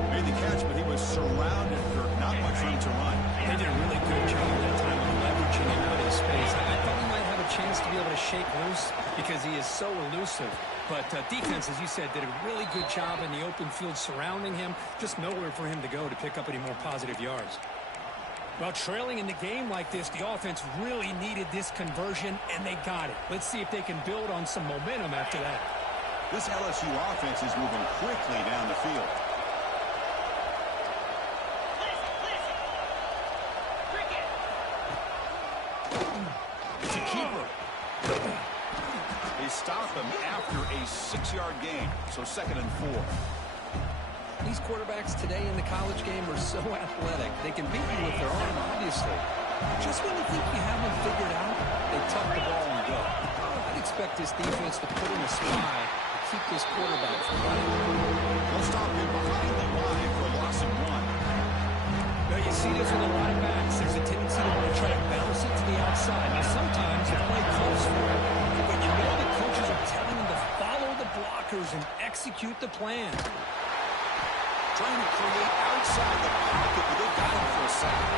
Made the catch, but he was surrounded for not much room to run. They did a really good job that time of leveraging him out of space. I thought he might have a chance to be able to shake loose because he is so elusive. But defense, as you said, did a really good job in the open field surrounding him. Just nowhere for him to go to pick up any more positive yards. Well, trailing in the game like this, the offense really needed this conversion, and they got it. Let's see if they can build on some momentum after that. This LSU offense is moving quickly down the field. It's a keeper. They stop him after a 6-yard gain, so 2nd and 4. These quarterbacks today in the college game are so athletic. They can beat you with their arm, obviously. Just when you think you have them figured out, they tuck the ball and go. I'd expect this defense to put in a spy to keep this quarterback from running. They'll stop him behind the line for a loss of 1. Now, you see this with a lot of backs. There's a tendency to want to try to bounce it to the outside. Now, sometimes you play close for it, but you know the coaches are telling them to follow the blockers and execute the plan. Trying to create outside the pocket, but they got him for a second.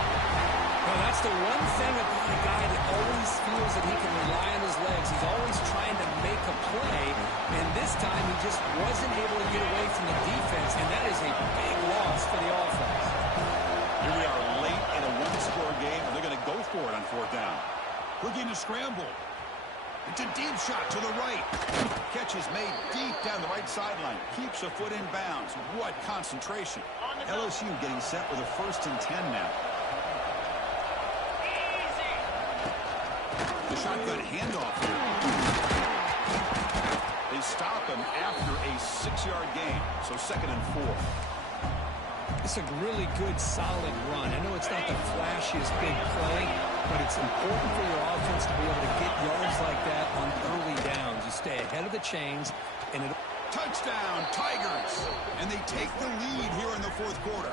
Well, that's the one thing about a guy that always feels that he can rely on his legs. He's always trying to make a play, and this time he just wasn't able to get away from the defense, and that is a big loss for the offense. Here we are late in a one-score game, and they're going to go for it on 4th down. Looking to scramble. It's a deep shot to the right. Catch is made deep down the right sideline. Keeps a foot in bounds. What concentration. LSU getting set with a 1st and 10 now. The shotgun handoff here. They stop him after a 6-yard gain, so 2nd and 4. It's a really good, solid run. I know it's not the flashiest big play, but it's important for your offense to be able to get yards like that on early downs. You stay ahead of the chains, and it... Touchdown, Tigers! And they take the lead here in the 4th quarter.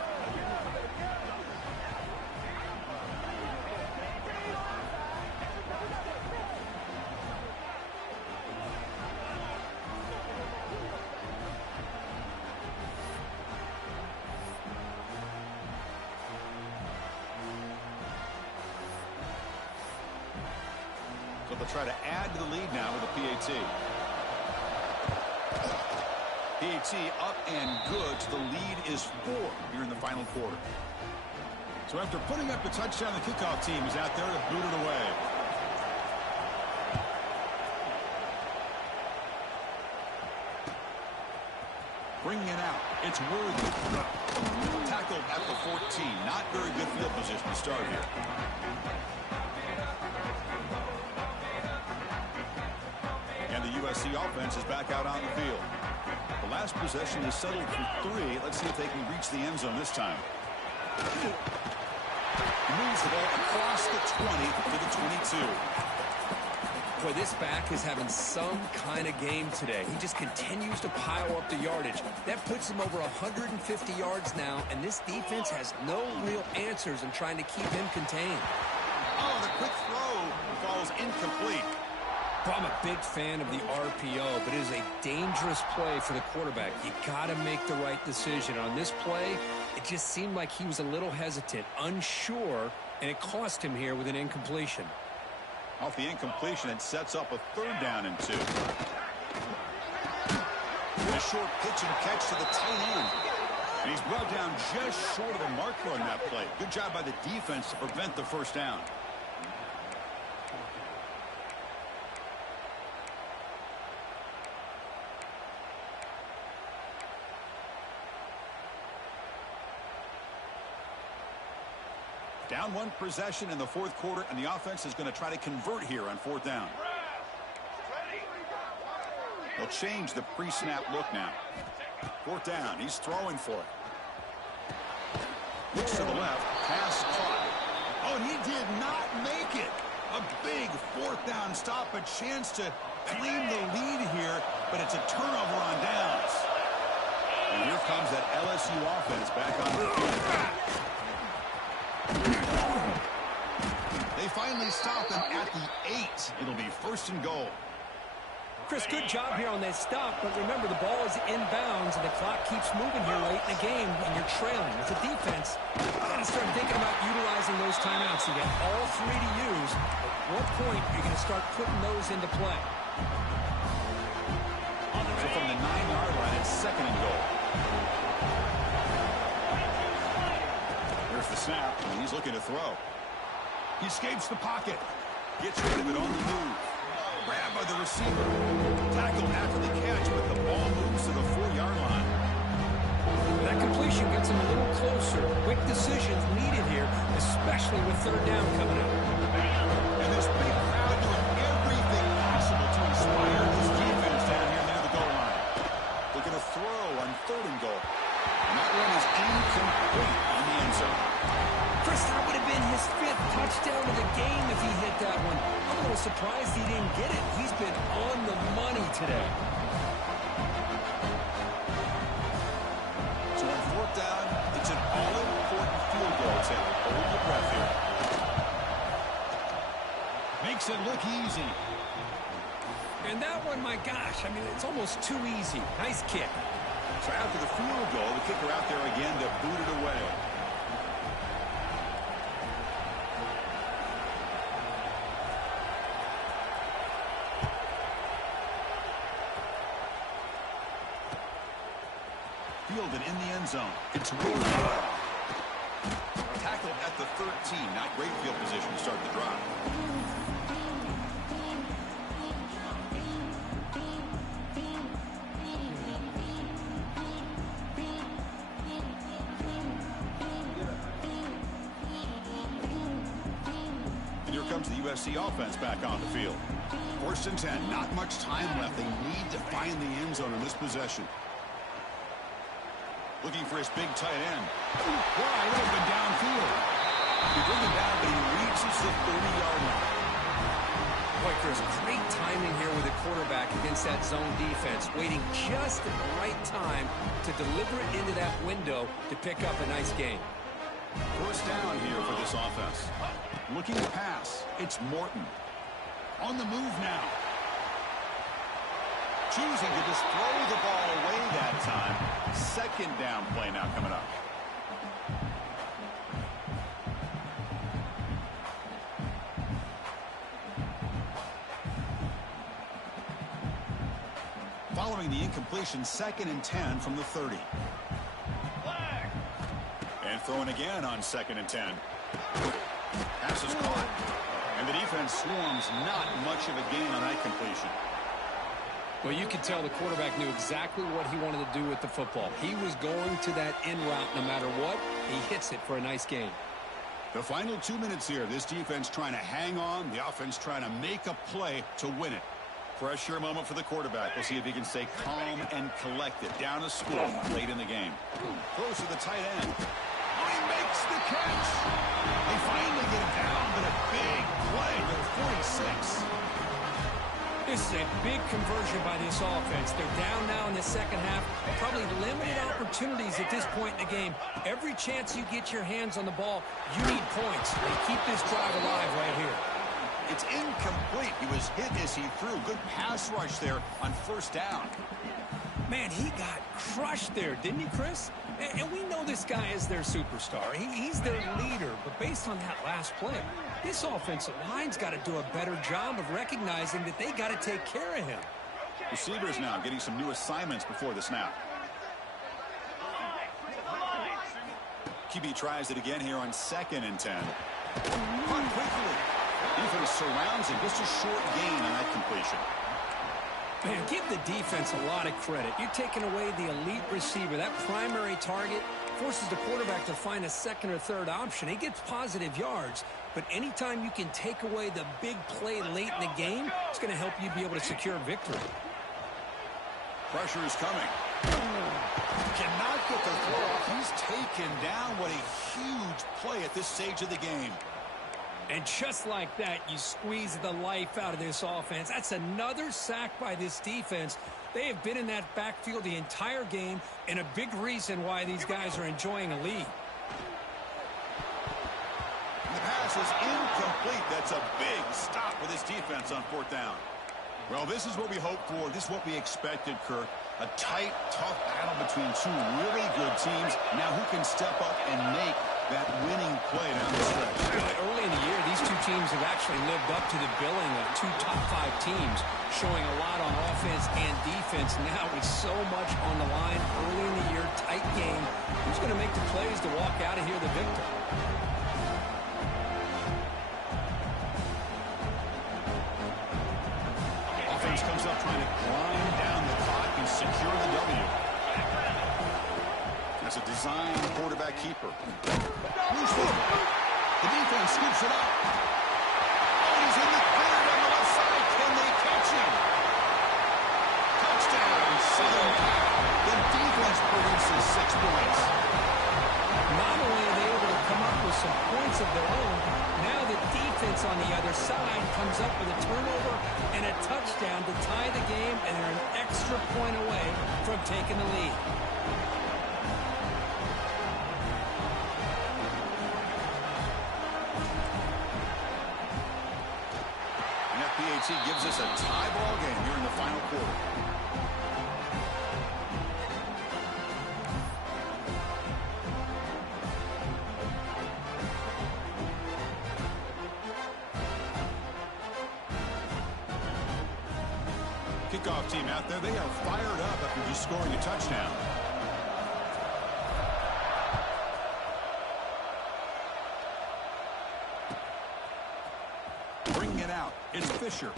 So they'll try to add to the lead now with a PAT. PAT up and good. So the lead is 4 here in the final quarter. So after putting up the touchdown, the kickoff team is out there to boot it away. Bringing it out. It's Worthy. Tackled at the 14. Not very good field position to start here. And the USC offense is back out on the field. The last possession is settled for 3. Let's see if they can reach the end zone this time. Moves the ball across the 20 to the 22. Boy, this back is having some kind of game today. He just continues to pile up the yardage. That puts him over 150 yards now, and this defense has no real answers in trying to keep him contained. Oh, the quick throw falls incomplete. Well, I'm a big fan of the RPO, but it is a dangerous play for the quarterback. You got to make the right decision. On this play, it just seemed like he was a little hesitant, unsure, and it cost him here with an incompletion. Off the incompletion, it sets up a 3rd down and 2. A short pitch and catch to the tight end. And he's brought down just short of the marker on that play. Good job by the defense to prevent the 1st down. Down 1 possession in the 4th quarter, and the offense is going to try to convert here on 4th down. They'll change the pre-snap look now. 4th down, he's throwing for it. Looks to the left, pass caught. Oh, and he did not make it. A big 4th down stop, a chance to claim the lead here, but it's a turnover on downs. And here comes that LSU offense back on the field. They finally stop them at the 8. It'll be 1st and goal. Chris, good job here on that stop, but remember the ball is inbounds and the clock keeps moving here late in the game and you're trailing. As a defense, you got to start thinking about utilizing those timeouts. You got all 3 to use. At what point are you going to start putting those into play? So from the 9-yard line, it's 2nd and goal. Here's the snap, and he's looking to throw. He escapes the pocket. Gets rid of it on the move. Grabbed by the receiver. Tackled after the catch, but the ball moves to the 4-yard line. That completion gets him a little closer. Quick decisions needed here, especially with 3rd down coming up. And this big crowd doing everything possible to inspire this defense down here near the goal line. They're going to throw on 3rd and goal. And that one is incomplete on the end zone. Chris, that would have been his 5th touchdown of the game if he hit that one. I'm a little surprised he didn't get it. He's been on the money today. So on 4th down, it's an all-important field goal. Taylor, hold your breath here. Makes it look easy. And that one, my gosh, I mean, it's almost too easy. Nice kick. So after the field goal, the kicker out there again to boot it away. Fielded in the end zone. It's rolling. Tackled at the 13. Not great field position to start the drive. And here comes the USC offense back on the field. 1st and 10. Not much time left. They need to find the end zone in this possession. Looking for his big tight end. Wide open downfield. He brings it down, but he reaches the 30-yard line. Boy, Chris, great timing here with the quarterback against that zone defense, waiting just at the right time to deliver it into that window to pick up a nice gain. 1st down here for this offense. Looking to pass. It's Morton. On the move now. Choosing to just throw the ball away that time. 2nd down play now coming up. Following the incompletion, 2nd and 10 from the 30. Flag. And throwing again on 2nd and 10. Pass is caught. And the defense swarms, not much of a gain on that completion. Well, you could tell the quarterback knew exactly what he wanted to do with the football. He was going to that in route no matter what. He hits it for a nice gain. The final 2 minutes here. This defense trying to hang on. The offense trying to make a play to win it. Pressure moment for the quarterback. We'll see if he can stay calm and collected. Down a score late in the game. Throws to the tight end. Oh, he makes the catch. They finally get him down, but a big play to the 46. This is a big conversion by this offense. They're down now in the second half. Probably limited opportunities at this point in the game. Every chance you get your hands on the ball, you need points. They keep this drive alive right here. It's incomplete. He was hit as he threw. Good pass rush there on first down. Man, he got crushed there, didn't he, Chris? And we know this guy is their superstar. He's their leader. But based on that last play, this offensive line's got to do a better job of recognizing that they got to take care of him. Receivers now getting some new assignments before the snap. QB tries it again here on 2nd and 10. Caught quickly. Defense surrounds him. Just a short gain on that completion. Man, give the defense a lot of credit. You're taking away the elite receiver. That primary target forces the quarterback to find a second or third option. He gets positive yards, but anytime you can take away the big play late in the game, it's going to help you be able to secure victory. Pressure is coming. Cannot get the throw off. He's taken down. What a huge play at this stage of the game. And just like that, you squeeze the life out of this offense. That's another sack by this defense. They have been in that backfield the entire game, and a big reason why these guys are enjoying a lead. The pass is incomplete. That's a big stop for this defense on 4th down. Well, this is what we hoped for. This is what we expected, Kirk. A tight, tough battle between two really good teams. Now who can step up and make that winning play down the stretch? Early in the year, these two teams have actually lived up to the billing of two top-5 teams, showing a lot on offense and defense. Now with so much on the line early in the year, tight game, who's going to make the plays to walk out of here the victor? Offense comes up trying to grind down the clock and secure the W. That's a design quarterback keeper. Loose football. The defense scoops it up. Oh, he's in the clear on the left side. Can they catch him? Touchdown, Southern Cal. The defense produces 6 points. Not only are they able to come up with some points of their own, now the defense on the other side comes up with a turnover and a touchdown to tie the game, and they're an extra point away from taking the lead. PAT gives us a tie ball game here in the final quarter. Kickoff team out there. They are fired up after just scoring a touchdown. It's Fisher.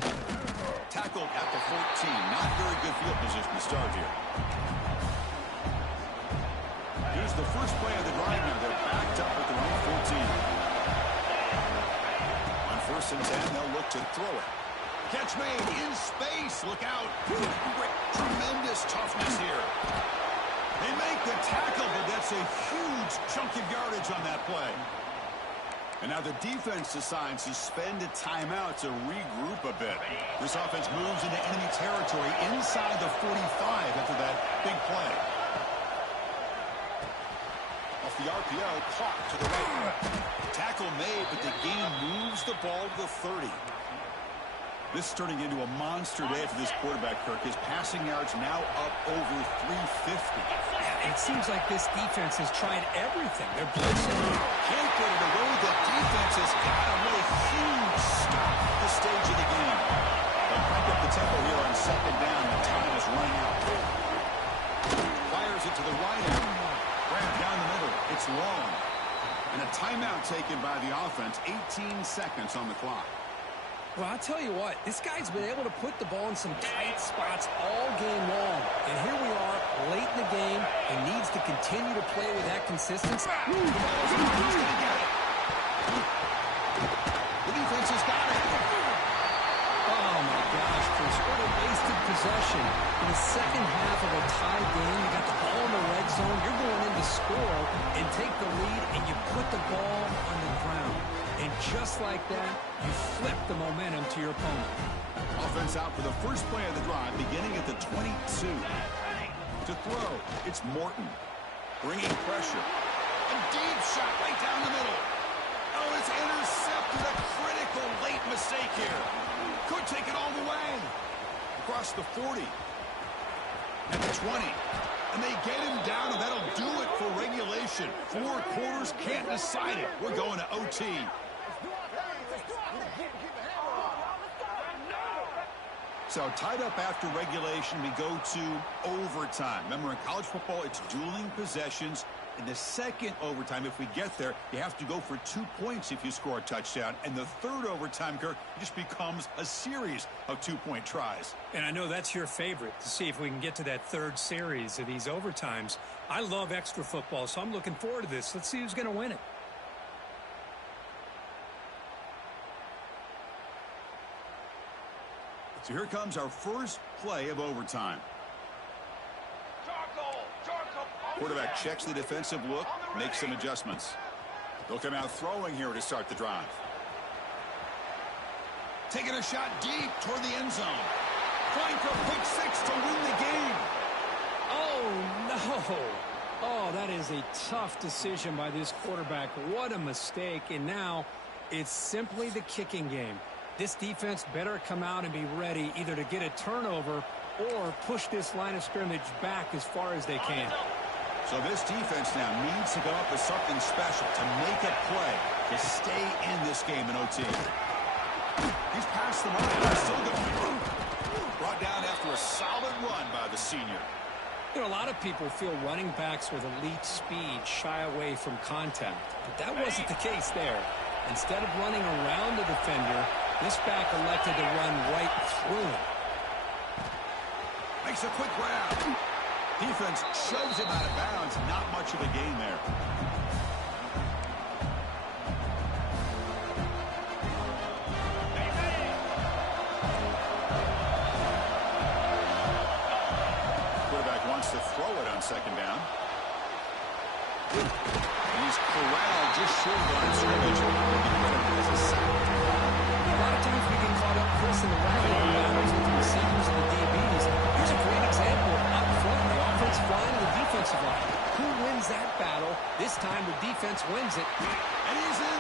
Tackled at the 14. Not very good field position to start here. Here's the first play of the drive now. They're backed up at their own 14. On 1st and 10, they'll look to throw it. Catch made in space. Look out. Tremendous toughness here. They make the tackle, but that's a huge chunk of yardage on that play. And now the defense decides to spend a timeout to regroup a bit. This offense moves into enemy territory inside the 45 after that big play. Off the RPO, clock to the right. Tackle made, but the game moves the ball to the 30. This is turning into a monster day for this quarterback, Kirk. His passing yards now up over 350. It seems like this defense has tried everything. They're blitzing. Can't get it away. The defense has got him. What a huge stop at this stage of the game. They'll crank up the tempo here on 2nd down. The time is running out. Fires it to the right end. Grab down the middle. It's long. And a timeout taken by the offense. 18 seconds on the clock. Well, I'll tell you what, this guy's been able to put the ball in some tight spots all game long. And here we are, late in the game. He needs to continue to play with that consistency. The defense has got it. Oh, my gosh, Chris, what a possession. In the second half of a tie game, you got the ball in the red zone. You're going in to score and take the lead, and you put the ball on the ground. And just like that, you flip the momentum to your opponent. Offense out for the first play of the drive, beginning at the 22. To throw, it's Morton. Bringing pressure. A deep shot right down the middle. Oh, it's intercepted. A critical late mistake here. Could take it all the way. Across the 40. At the 20. And they get him down, and that'll do it for regulation. 4 quarters, can't decide it. We're going to OT. So tied up after regulation, we go to overtime. Remember, in college football, it's dueling possessions. In the second overtime, if we get there, you have to go for 2 points if you score a touchdown. And the third overtime, Kirk, it just becomes a series of 2-point tries. And I know that's your favorite, to see if we can get to that third series of these overtimes. I love extra football, so I'm looking forward to this. Let's see who's going to win it. So here comes our first play of overtime. Quarterback checks the defensive look, makes some adjustments. They'll come out throwing here to start the drive. Taking a shot deep toward the end zone. Trying for a pick 6 to win the game. Oh, no. Oh, that is a tough decision by this quarterback. What a mistake. And now it's simply the kicking game. This defense better come out and be ready either to get a turnover or push this line of scrimmage back as far as they can. So this defense now needs to come up with something special to make a play to stay in this game in OT. He's past the line. Still going. Brought down after a solid run by the senior. You know, a lot of people feel running backs with elite speed shy away from contact. But that wasn't the case there. Instead of running around the defender, this back elected to run right through him. Makes a quick grab. Defense shoves him out of bounds. Not much of a gain there. Quarterback wants to throw it on second down. He's corralled just short of the line of scrimmage. As a sack. A lot of times we get caught up, Chris, in the running battles with the receivers and the DBs. Here's a great example of up front, the offensive line and the defensive line. Who wins that battle? This time the defense wins it. And he's in.